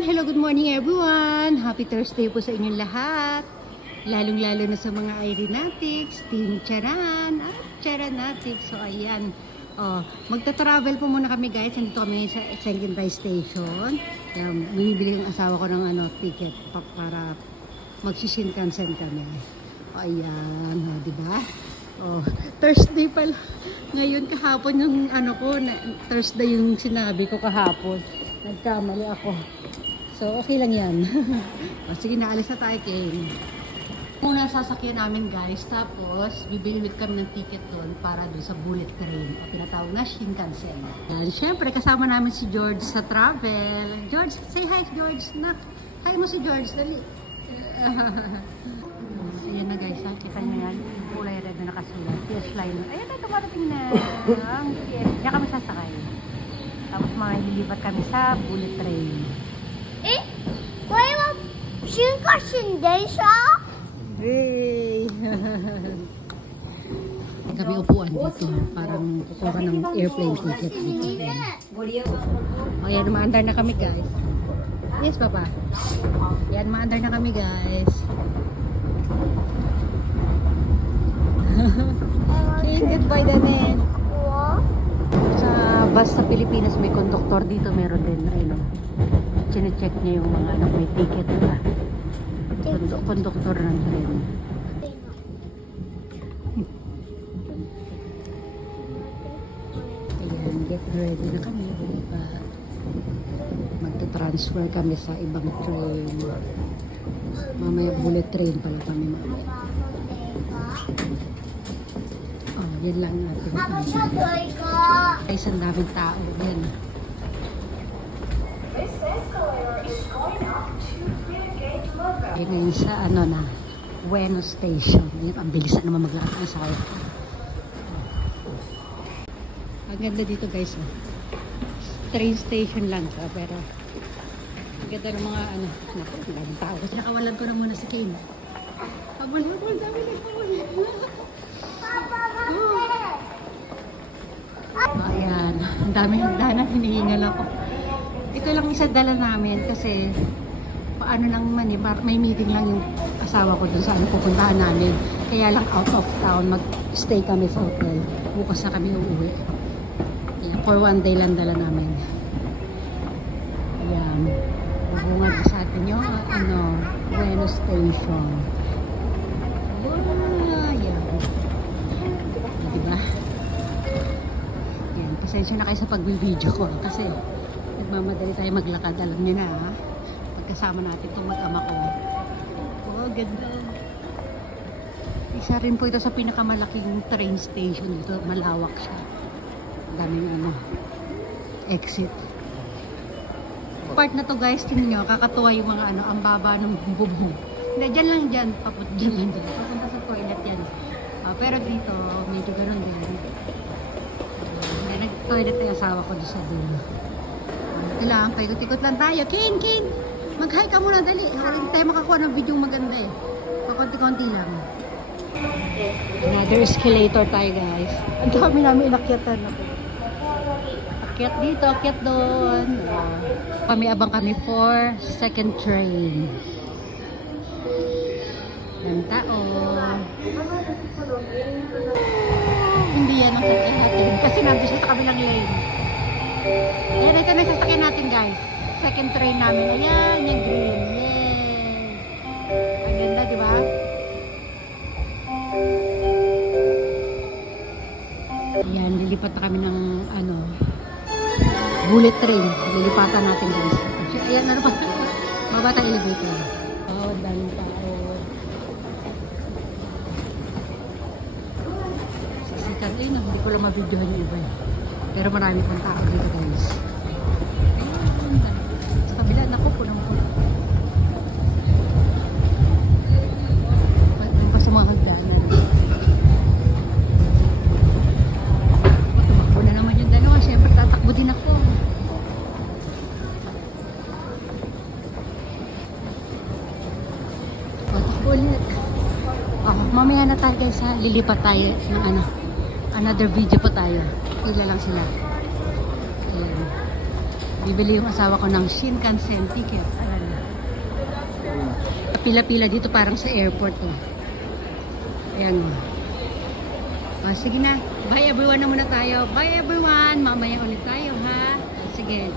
Hello, good morning everyone! Happy Thursday po sa inyong lahat. Lalong-lalo na sa mga aeronautics, Team Charan at Charanatics. So ayan, magta-travel po muna kami guys. Nandito kami sa Secondary Station. Ayan, bumibili yung asawa ko ng ticket para mag-Shinkansen kami. Ayan, diba? Thursday pala. Ngayon kahapon yung Thursday yung sinabi ko kahapon. Nagkamali ako. So, okay lang yan. Sige, naalis na tayo, King. Muna sasakyan namin, guys. Tapos, bibili kami ng ticket doon para doon sa bullet train. O tinatawag na Shinkansen. Yan, syempre, kasama namin si George sa travel. George, say hi, George. Hi mo si George, dali. So, yan na, guys. Kita nyo yan. Kulay red na nakasulat. PS line. Ayan na, tumarating na. Ang PS. Diyan kami sasakay. Tapos lilipat kami sa bullet train. Wala Shinkansen din siya? Hey! Kami upuan dito. Parang kukuha ng airplane ticket dito. Ayan, maandar na kami guys. Yes, Papa. Ayan, maandar na kami guys. Saying goodbye, Daniel. Sa bus sa Pilipinas may konduktor dito, meron din chine-check niya yung mga may ticket ba. Konduktor ng tren. Ayan, get ready na kami. Magta-transfer kami sa ibang train. Mamaya bullet train pala kami mamaya. Yan lang natin. Guys, ang daming tao. Yan. Ngayon sa Ueno Station. Yan, ang bilisan naman maglakad sa kaya. Ang ganda dito guys. Train station lang siya. Pero ang ganda ng mga naku, ang daming tao. Kasi nakawalan ko na muna si Kane. Habol, dami na ayan, ang daming hagdanan, hinihingal ako. Ito lang isa dala namin kasi paano lang man may meeting lang yung asawa ko dun saan pupuntahan namin. Kaya lang out of town, mag-stay kami sa hotel. Bukas na kami uuwi. Ayan, for one day lang dala namin. Ayan, bubungad sa atin yung Ueno Station. Pasensya na kayo sa pag-video ko kasi nagmamadali tayo maglakad. Alam niyo na pagkasama natin itong mag-ama ko. Ganda. Isa rin po ito sa pinakamalaking train station dito. Malawak siya. Daming exit. Part na to guys, tingnan nyo, kakatuwa yung mga ang baba ng bubong. Hindi, dyan lang dyan. Papunta sa toilet yan. Pero dito, medyo ganun din. Nag-toilet yung asawa ko doon sa dulo. Ito lang, paikot-ikot lang tayo. King! Mag-hi ka muna, dali. Hindi tayo makakuha ng video maganda eh. Pakunti-kunti lang. Another escalator tayo guys. Ang dami namin inakyatan. Akyat dito, akyat doon. Kami abang kami for second train. Ng tao. Hindi yan ang sasakyan natin. Kasi nandun siya sa kabilang lane. Ayan, ito na sasakyan natin guys. Second train namin. Ayan, yung green. Yay! Ang ganda, di ba? Ayan, lilipat na kami ng bullet train. Lilipatan natin guys. Ayan, pa? Baba tayo elevator. Daming tao. Hindi ko lang mabidyohan yung iba. Pero marami pang tao dito guys. Sa kabila, naku po naman po. Pa sa mga hagdanan. Tumakbo na naman yung dalawa. Siyempre tatakbo din ako. Takbo ulit. Mamaya na tayo guys ha. Lilipat tayo ng another video pa tayo. Ila lang sila. Ayan. Bibili yung asawa ko ng Shinkansen ticket. Ayan. Pila-pila dito parang sa airport. Oh. Ayan. Oh, sige na. Bye everyone na muna tayo. Bye everyone. Mamaya ulit tayo ha. Sige.